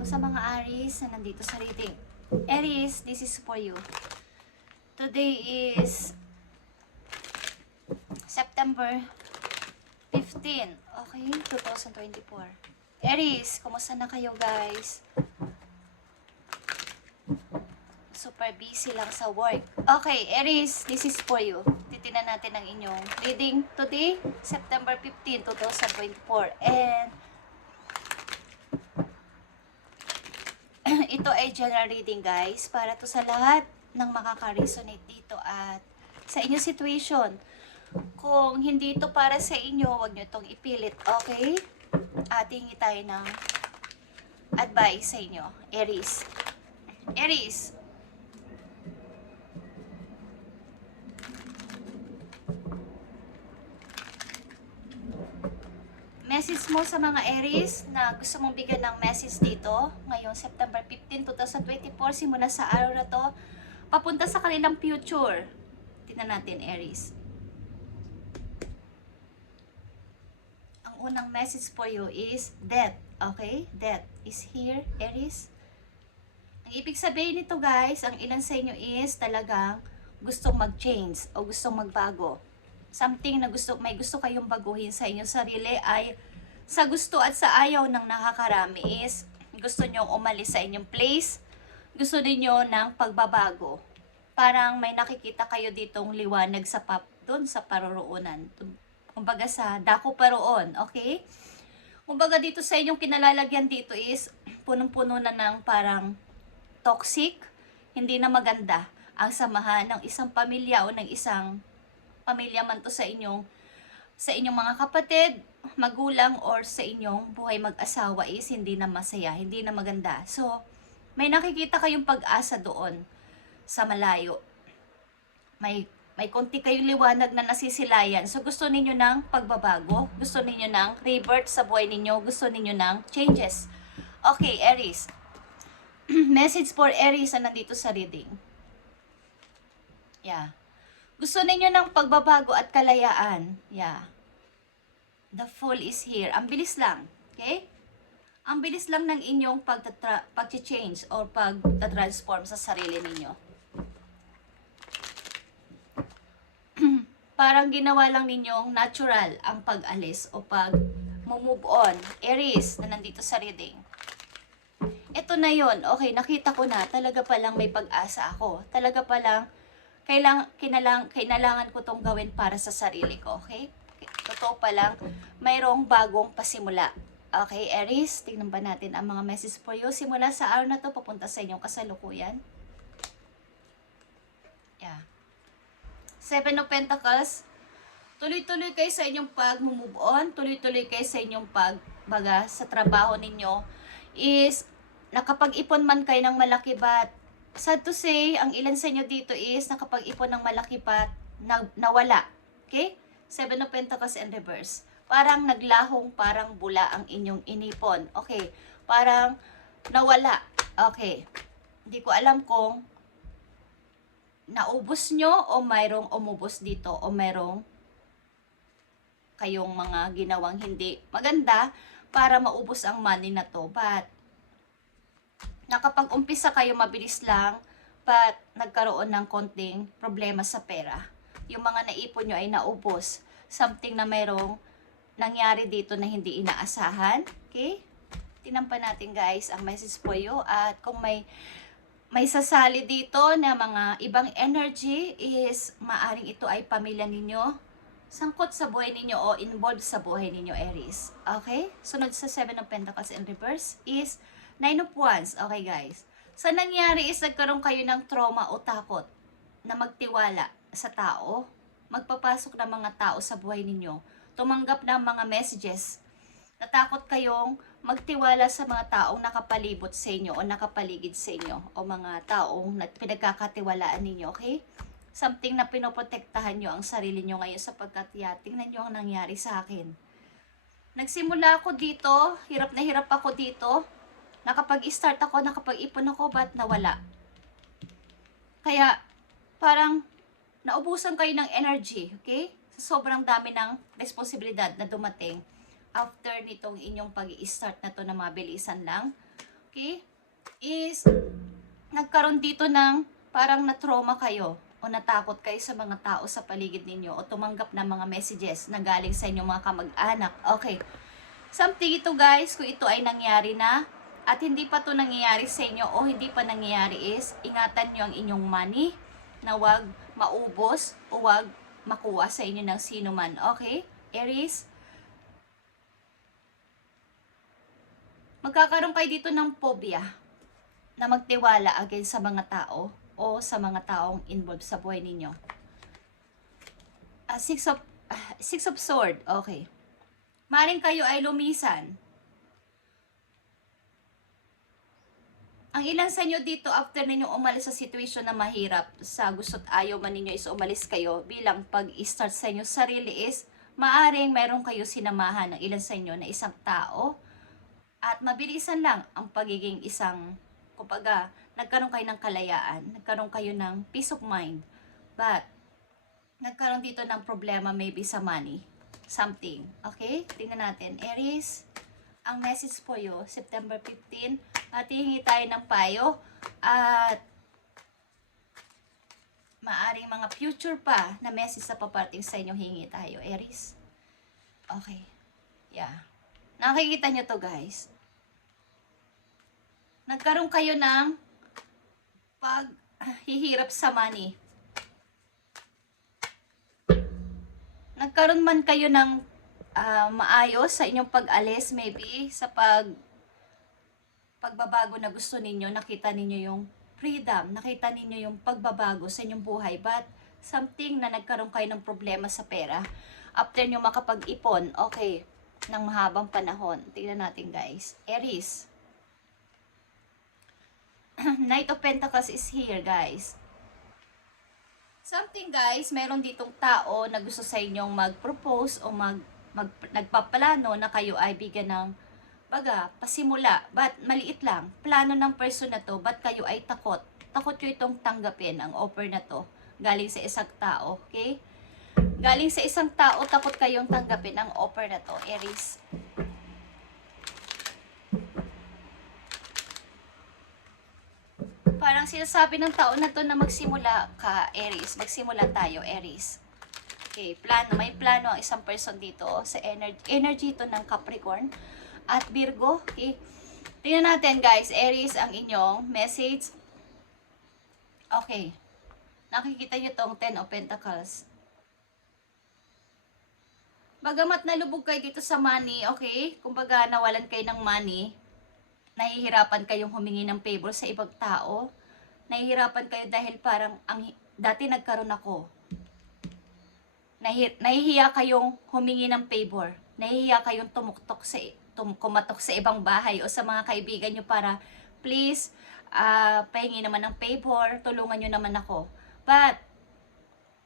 Hello sa mga Aries na nandito sa reading. Aries, this is for you. Today is September 15, okay, 2024. Aries, kumusta na kayo guys? Super busy lang sa work. Okay, Aries, this is for you. Titinan natin ang inyong reading today, September 15, 2024. And ito ay general reading guys, para to sa lahat ng makaka-resonate dito at sa inyong situation. Kung hindi ito para sa inyo, huwag nyo itong ipilit, okay? Ating tayo ng advice sa inyo, Aries. Aries, message mo sa mga Aries na gusto mong bigyan ng message dito ngayong September 15, 2024, simula sa araw na to papunta sa kanilang future. Tingnan natin, Aries. Ang unang message for you is death, okay? Death is here, Aries. Ang ibig sabihin nito guys, ang ilan sa inyo is talagang gustong mag-change o gustong magbago. Something na may gusto kayong baguhin sa inyong sarili ay sa gusto at sa ayaw ng nakakarami is gusto nyong umalis sa inyong place, gusto niyo ng pagbabago. Parang may nakikita kayo ditong liwanag sa doon sa paroroonan. Kumbaga sa dako paroon, okay? Kumbaga dito sa inyong kinalalagyan dito is punong-puno na ng parang toxic, hindi na maganda ang samahan ng isang pamilya o ng isang pamilya man to sa inyong mga kapatid, magulang, or sa inyong buhay mag-asawa is hindi na masaya, hindi na maganda. So, may nakikita kayong pag-asa doon sa malayo. May konti kayong liwanag na nasisilayan. So, gusto ninyo ng pagbabago, gusto ninyo ng rebirth sa buhay ninyo, gusto ninyo ng changes. Okay, Aries. Message for Aries na nandito sa reading. Yeah. Gusto ninyo ng pagbabago at kalayaan. Yeah. The Fool is here. Ang bilis lang. Okay? Ang bilis lang ng inyong pag-change or pag-transform sa sarili ninyo. Parang ginawa lang ninyong natural ang pag-alis o pag-move on. Aries na nandito sa reading. Ito na yon. Okay, nakita ko na. Talaga palang may pag-asa ako. Talaga palang kailangan ko tong gawin para sa sarili ko, okay? Totoo pa lang, mayroong bagong pasimula. Okay, Aries, tingnan ba natin ang mga message for you simula sa araw na to papunta sa inyong kasalukuyan. Yeah. 7 of Pentacles, tuloy-tuloy kayo sa inyong pag-move on, tuloy-tuloy kayo sa inyong pagbaga sa trabaho ninyo is nakapag-ipon man kayo ng malaki but sad to say, ang ilan sa inyo dito is nakapag-ipon ng malaki pa nawala. Okay? 7 of Pentacles in reverse. Parang naglahong, parang bula ang inyong inipon. Okay. Parang nawala. Okay. Hindi ko alam kung naubos nyo o mayroong umubos dito o mayroong kayong mga ginawang hindi maganda para maubos ang money na to. But nakapag-umpisa kayo mabilis lang, but nagkaroon ng konting problema sa pera. Yung mga naipon nyo ay naubos. Something na mayroong nangyari dito na hindi inaasahan. Okay? Tinampan natin guys ang message po you. At kung may sasali dito na mga ibang energy is maaring ito ay pamilya ninyo, sangkot sa buhay ninyo o involved sa buhay ninyo, Aries. Okay? Sunod sa 7 of Pentacles in reverse is 9 of Wands. Okay guys. Sa nangyari is nagkaroon kayo ng trauma o takot na magtiwala sa tao. Magpapasok ng mga tao sa buhay ninyo. Tumanggap ng mga messages. Natakot kayong magtiwala sa mga taong nakapalibot sa inyo o nakapaligid sa inyo. O mga taong pinagkakatiwalaan ninyo. Okay? Something na pinoprotektahan nyo ang sarili nyo ngayon sapagkat tingnan nyo ang nangyari sa akin. Nagsimula ako dito. Hirap na hirap ako dito. Nakapag-start ako, nakapag-ipon ako, but nawala. Kaya, parang, naubusan kayo ng energy, okay? Sobrang dami ng responsibilidad na dumating after nitong inyong pag-i-start na to na mabilisan lang. okay, is nagkaroon dito ng parang na-trauma kayo o natakot kayo sa mga tao sa paligid ninyo o tumanggap ng mga messages na galing sa inyong mga kamag-anak. Okay. Something ito guys, kung ito ay nangyari na at hindi pa to nangyayari sa inyo o hindi pa nangyayari is, ingatan nyo ang inyong money na wag maubos o wag makuha sa inyo ng sino man. Okay? Aries, magkakaroon kayo dito ng phobia na magtiwala against sa mga tao o sa mga taong involved sa buhay ninyo. Six of Sword, okay. Maring kayo ay lumisan. Ang ilan sa inyo dito, after ninyo umalis sa situation na mahirap, sa gusto't ayaw man ninyo is umalis kayo, bilang pag-start sa inyo sarili is, maaring meron kayo sinamahan ng ilan sa inyo na isang tao, at mabilisan lang ang pagiging isang, kumbaga, nagkaroon kayo ng kalayaan, nagkaroon kayo ng peace of mind, but, nagkaroon dito ng problema maybe sa money, something, okay? Tingnan natin, Aries, ang message po yo, September 15, at hihingi tayo ng payo, at maaring mga future pa na message sa paparating sa inyo, hingi tayo, Aries. Okay, yeah. Nakikita nyo to guys. Nagkaroon kayo ng paghihirap sa money. Nagkaroon man kayo ng maayos sa inyong pag-alis, maybe sa pagbabago na gusto ninyo, nakita ninyo yung freedom, nakita ninyo yung pagbabago sa inyong buhay, but something na nagkaroon kayo ng problema sa pera after nyo makapag-ipon, okay, ng mahabang panahon. Tingnan natin guys, Aries. Knight of Pentacles is here guys. Something guys, meron ditong tao na gusto sa inyong mag-propose o nagpaplano na kayo ay bigyan ng pasimula, but maliit lang. Plano ng person na to, but kayo ay takot. Takot nyo itong tanggapin ang offer na to. Galing sa isang tao, okay? Galing sa isang tao, takot kayong tanggapin ang offer na to, Aries. Parang sinasabi ng tao na to na magsimula ka, Aries. Magsimula tayo, Aries. Okay, plano. May plano ang isang person dito sa energy to ng Capricorn at Virgo. Okay. Tingnan natin guys, Aries, ang inyong message. Okay. Nakikita nyo tong 10 of Pentacles. Bagamat nalubog kayo dito sa money, okay? Kumbaga nawalan kayo ng money, nahihirapan kayong humingi ng favor sa ibang tao. Nahihirapan kayo dahil parang dati nagkaroon ako. Nahihiya kayong humingi ng favor. Nahihiya kayong kumatok sa ibang bahay o sa mga kaibigan nyo para please, pahingi naman ng favor, tulungan nyo naman ako. But,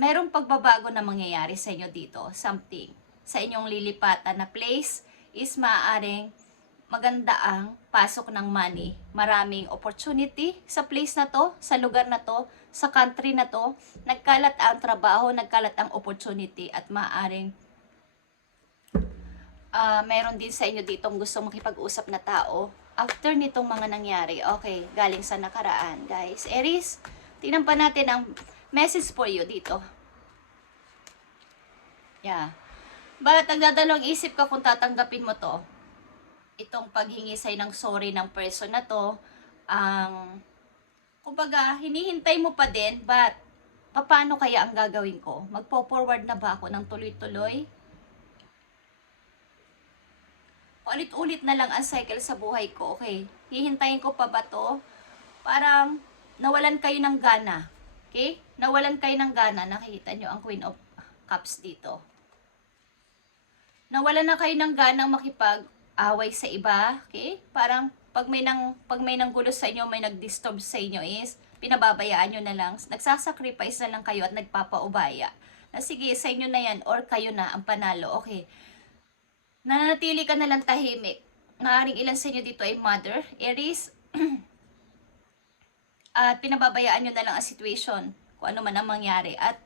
mayroong pagbabago na mangyayari sa inyo dito. Something. Sa inyong lilipatan na place is maaaring maganda ang pasok ng money. Maraming opportunity sa place na to, sa lugar na to, sa country na to. Nagkalat ang trabaho, nagkalat ang opportunity at maaaring meron din sa inyo ditong gusto makipag-usap na tao after nitong mga nangyari. Okay, galing sa nakaraan, guys. Aries, tingnan pa natin ang message for you dito. Yeah. But nagdadalawang isip ka kung tatanggapin mo to. Itong paghingi sa'yo ng sorry ng person na to, kumbaga, hinihintay mo pa din, but paano kaya ang gagawin ko? Magpo-forward na ba ako ng tuloy-tuloy? Ulit-ulit na lang ang cycle sa buhay ko, okay? Hihintayin ko pa ba to? Parang nawalan kayo ng gana, okay? Nawalan kayo ng gana, nakikita nyo ang Queen of Cups dito. Nawalan na kayo ng ganang makipag-away sa iba, okay? Parang pag may nanggulo sa inyo, may nag-disturb sa inyo is, pinababayaan nyo na lang, nagsasacrifice na lang kayo at nagpapaubaya. Na sige, sa inyo na yan, or kayo na ang panalo, okay? Nananatili ka na lang tahimik. Maaaring ilan sa inyo dito ay mother, Aries, at pinababayaan nyo na lang ang situation, kung ano man ang mangyari, at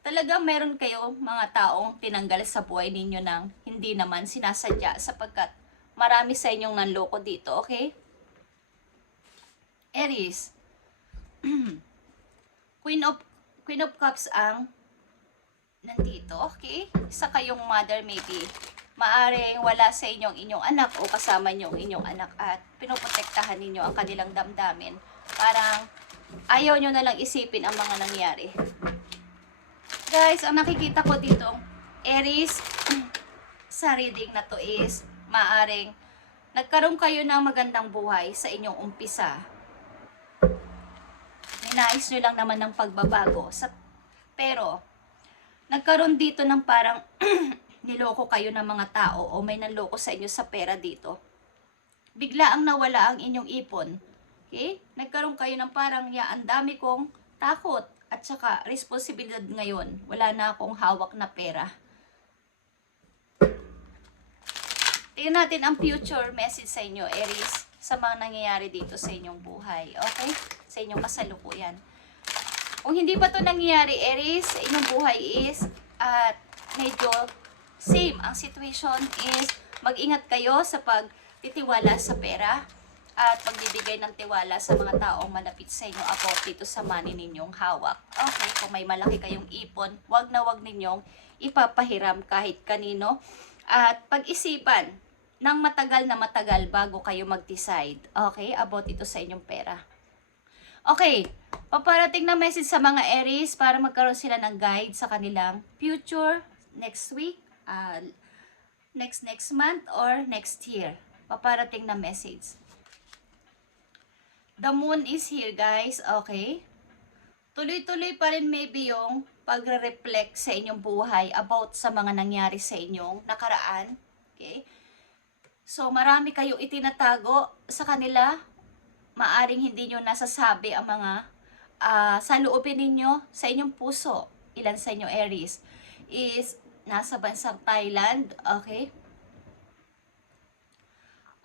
talagang meron kayo mga taong tinanggal sa buhay ninyo nang hindi naman sinasadya sapagkat marami sa inyong nanloko dito, okay? Aries, Queen of Cups ang nandito, okay? Isa kayong mother maybe. Maaring wala sa inyong anak o kasama niyo ang inyong anak at pinoprotektahan ninyo ang kanilang damdamin. Parang ayaw nyo na lang isipin ang mga nangyari. Guys, ang nakikita ko dito, Aries, sa reading na to is, maaring nagkaroon kayo ng magandang buhay sa inyong umpisa. Ninais nyo lang naman ng pagbabago. Pero, nagkaroon dito ng parang niloko kayo ng mga tao o may nanloko sa inyo sa pera dito. Bigla ang nawala ang inyong ipon. Okay? Nagkaroon kayo ng parang, ang dami kong takot at saka responsibilidad ngayon. Wala na akong hawak na pera. Tingnan natin ang future message sa inyo, Aries, sa mga nangyayari dito sa inyong buhay. Okay? Sa inyong kasalukuyan. Kung hindi pa to nangyayari, Aries, sa inyong buhay is, at medyo same. Ang situation is, mag-ingat kayo sa pagtitiwala sa pera at pagbibigay ng tiwala sa mga taong malapit sa inyo about dito sa money ninyong hawak. Okay, kung may malaki kayong ipon, wag na wag ninyong ipapahiram kahit kanino. At pag-isipan ng matagal na matagal bago kayo mag-decide, okay, about ito sa inyong pera. Okay, paparating na message sa mga Aries para magkaroon sila ng guide sa kanilang future next week, next month, or next year. Paparating na message. The moon is here, guys, okay? Tuloy-tuloy pa rin maybe yung pagre-reflect sa inyong buhay about sa mga nangyari sa inyong nakaraan, okay? So, marami kayong itinatago sa kanila. Maaring hindi nyo nasasabi ang mga saloobin ninyo sa inyong puso. Ilan sa inyo, Aries, is nasa bansang Thailand, okay?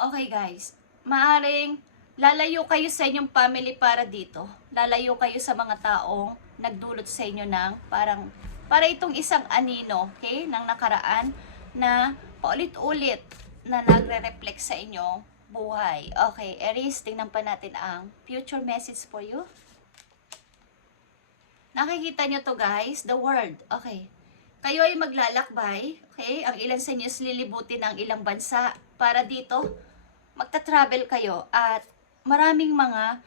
Okay, guys. Maaring lalayo kayo sa inyong family para dito. Lalayo kayo sa mga taong nagdulot sa inyo ng para itong isang anino, okay, ng nakaraan na paulit-ulit na nagre-reflect sa inyong buhay. Okay, Aries, tingnan pa natin ang future message for you. Nakikita nyo to, guys, the world. Okay. Kayo ay maglalakbay, okay? Ang ilan sa inyo is lilibutin ng ilang bansa para dito. Magta-travel kayo at maraming mga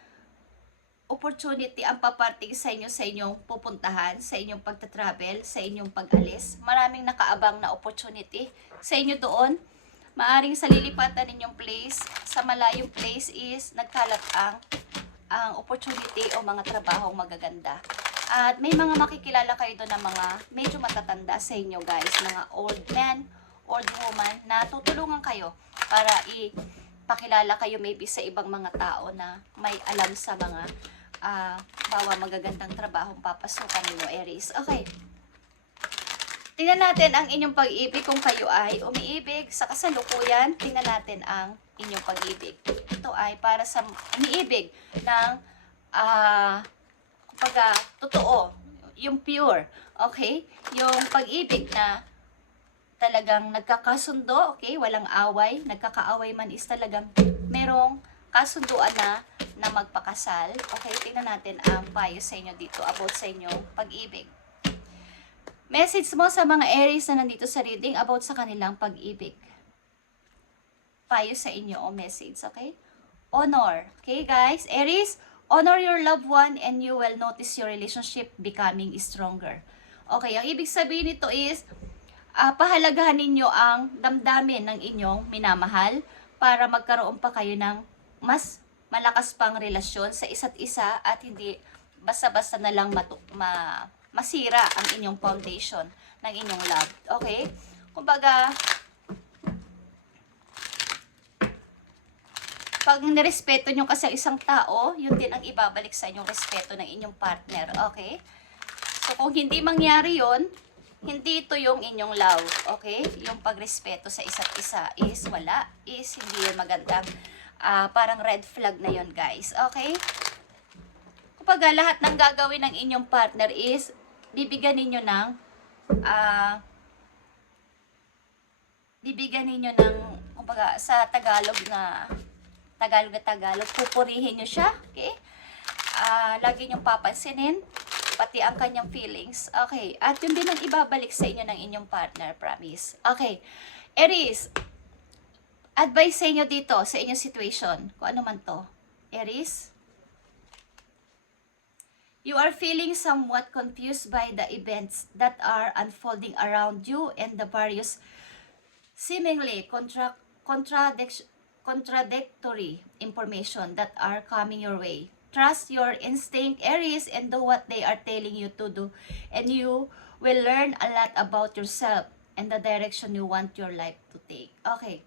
opportunity ang paparting sa inyong pupuntahan, sa inyong pagta-travel, sa inyong pag-alis. Maraming nakaabang na opportunity sa inyo doon. Maaring sa lilipatan ninyong place, sa malayong place is nagkalat ang opportunity o mga trabahong magaganda. At may mga makikilala kayo doon ng mga medyo matatanda sa inyo, guys. Mga old men, old woman na tutulungan kayo para pakilala kayo maybe sa ibang mga tao na may alam sa mga bawa magagandang trabahong papasukan ninyo, Aries. Okay. Tingnan natin ang inyong pag-ibig kung kayo ay umiibig sa kasalukuyan. Tingnan natin ang inyong pag-ibig. Ito ay para sa umiibig ng totoo, yung pure, okay? Yung pag-ibig na talagang nagkakasundo, okay? Walang away, nagkakaaway man is talagang merong kasunduan na magpakasal. Okay, tingnan natin ang payo sa inyo dito about sa inyong pag-ibig. Message mo sa mga Aries na nandito sa reading about sa kanilang pag-ibig. Payo sa inyo o message, okay? Honor, okay guys? Aries, honor your loved one and you will notice your relationship becoming stronger. Okay, ang ibig sabihin nito is, pahalagahan ninyo ang damdamin ng inyong minamahal para magkaroon pa kayo ng mas malakas pang relasyon sa isa't isa at hindi basta-basta na lang masira ang inyong foundation ng inyong love. Okay? Kumbaga, pag nirespeto nyo kasi ang isang tao, yun din ang ibabalik sa inyong respeto ng inyong partner. Okay? So, kung hindi mangyari yun, hindi ito yung inyong love. Okay? Yung pagrespeto sa isa't isa is wala. Is hindi yun magandang. Parang red flag na yun, guys. Okay? Kapag lahat ng gagawin ng inyong partner is bibigyan ninyo ng kumbaga sa Tagalog Tagalog, pupurihin nyo siya, okay? Lagi nyong papansinin, pati ang kanyang feelings, okay? At yun din ang ibabalik sa inyo ng inyong partner, promise. Okay, Aries, advice sa inyo dito, sa inyong situation, kung ano man to. Aries, you are feeling somewhat confused by the events that are unfolding around you and the various seemingly contradictory information that are coming your way. Trust your instinct, Aries, and do what they are telling you to do, and you will learn a lot about yourself and the direction you want your life to take. Okay.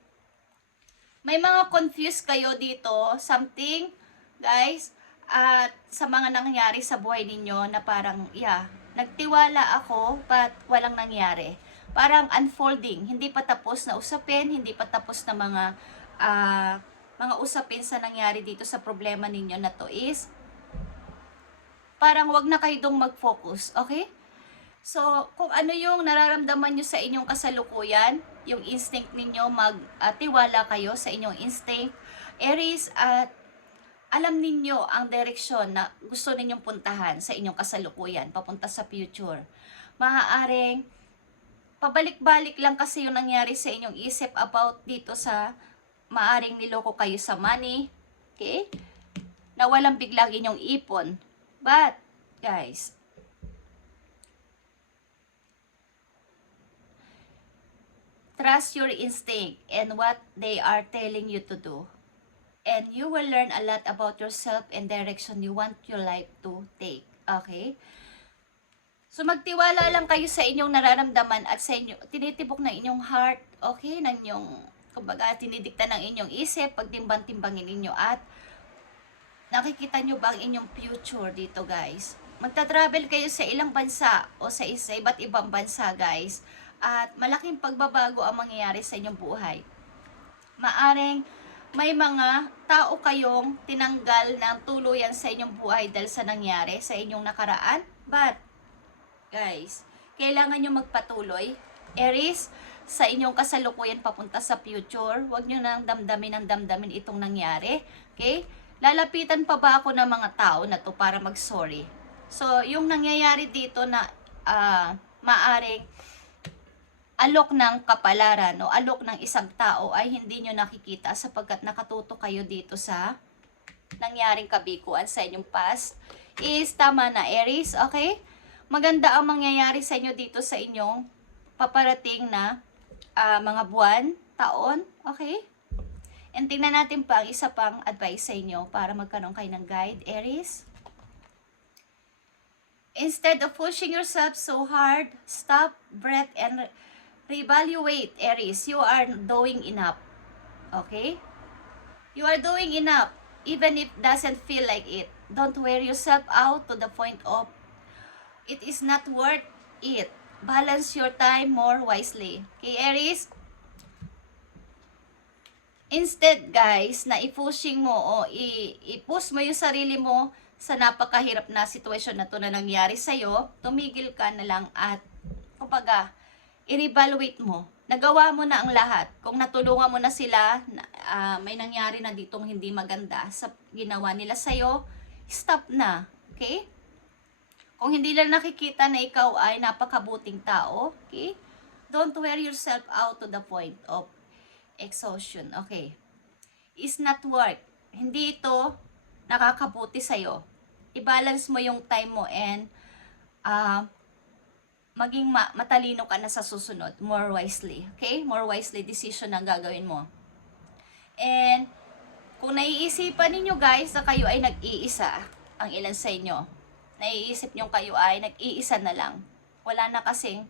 May mga confused kayo dito, something, guys, at sa mga nangyari sa buhay ninyo na parang, nagtiwala ako, but walang nangyari. Parang unfolding, hindi pa tapos na usapin, hindi pa tapos na mga usapin sa nangyari dito sa problema ninyo na to is, parang wag na kayo dong mag-focus, okay? So, kung ano yung nararamdaman nyo sa inyong kasalukuyan, yung instinct ninyo, magtiwala kayo sa inyong instinct, Aries, at alam ninyo ang direksyon na gusto ninyong puntahan sa inyong kasalukuyan, papunta sa future. Maaaring, pabalik-balik lang kasi yung nangyari sa inyong isip about dito sa maaring niloko kayo sa money, okay? Na walang biglang inyong ipon. But, guys, trust your instinct and what they are telling you to do. And you will learn a lot about yourself and direction you want your life to take. Okay? So, magtiwala lang kayo sa inyong nararamdaman at sa inyo, tinitibok ng inyong heart, okay? Ng inyong, kumbaga, tinidikta ng inyong isip, pagtimbang-timbangin ninyo at nakikita nyo ba ang inyong future dito, guys? Magta-travel kayo sa ilang bansa o sa iba't ibang bansa, guys. At malaking pagbabago ang mangyayari sa inyong buhay. Maaring may mga tao kayong tinanggal ng tuluyan sa inyong buhay dahil sa nangyari sa inyong nakaraan. But, guys, kailangan nyo magpatuloy. Aries, sa inyong kasalukuyan papunta sa future, huwag nyo nang damdamin itong nangyari. Okay? Lalapitan pa ba ako ng mga tao na to para mag-sorry? So, yung nangyayari dito na maaring alok ng kapalaran o alok ng isang tao ay hindi nyo nakikita sapagkat nakatuto kayo dito sa nangyaring kabiguan sa inyong past. Is tama na, Aries, okay? Maganda ang mangyayari sa inyo dito sa inyong paparating na mga buwan, taon, okay? And tingnan natin pa ang isa pang advice sa inyo para magkaroon kayo ng guide, Aries. Instead of pushing yourself so hard, stop, breath, and reevaluate, Aries. You are doing enough. Okay? You are doing enough, even if it doesn't feel like it. Don't wear yourself out to the point of it is not worth it. Balance your time more wisely. Okay, Aries? Instead, guys, na i-pushing mo o i-push mo yung sarili mo sa napakahirap na sitwasyon na to na nangyari sa'yo, tumigil ka na lang at, kumbaga, i-evaluate mo. Nagawa mo na ang lahat. Kung natulungan mo na sila, may nangyari na ditong hindi maganda sa ginawa nila sa'yo, stop na. Okay? Kung hindi lang nakikita na ikaw ay napakabuting tao, okay? Don't wear yourself out to the point of exhaustion. Okay? It's not work. Hindi ito nakakabuti sa'yo. I-balance mo yung time mo and maging matalino ka na sa susunod. More wisely. Okay? More wisely decision ang gagawin mo. And kung naiisipan ninyo, guys, na kayo ay nag-iisa, ang ilan sa inyo, naiisip nyo kayo ay nag-iisa na lang. Wala na kasing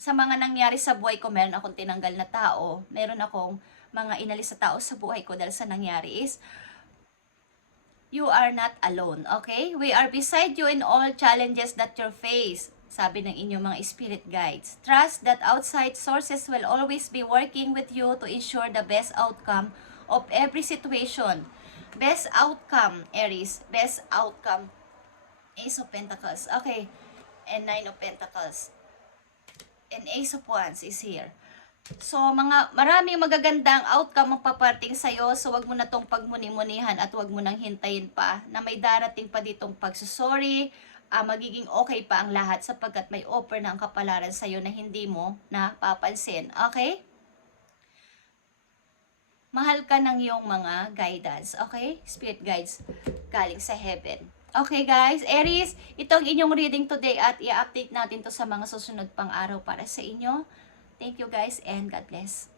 sa mga nangyari sa buhay ko, meron akong tinanggal na tao, meron akong mga inalis sa tao sa buhay ko dahil sa nangyari is, you are not alone, okay? We are beside you in all challenges that you face, sabi ng inyong mga spirit guides. Trust that outside sources will always be working with you to ensure the best outcome of every situation. Best outcome, Aries. Best outcome. Ace of Pentacles. Okay. And Nine of Pentacles. And Ace of Wands is here. So, maraming magagandang outcome ang paparting sa'yo. So, wag mo na tong pagmuni-munihan at wag mo nang hintayin pa na may darating pa ditong pagsusorry. Magiging okay pa ang lahat sapagkat may offer na ang kapalaran sa'yo na hindi mo napapansin. Okay? Mahal ka ng iyong mga guidance. Okay? Spirit guides galing sa heaven. Okay guys, Aries, ito ang inyong reading today at i-update natin to sa mga susunod pang araw para sa inyo. Thank you guys and God bless.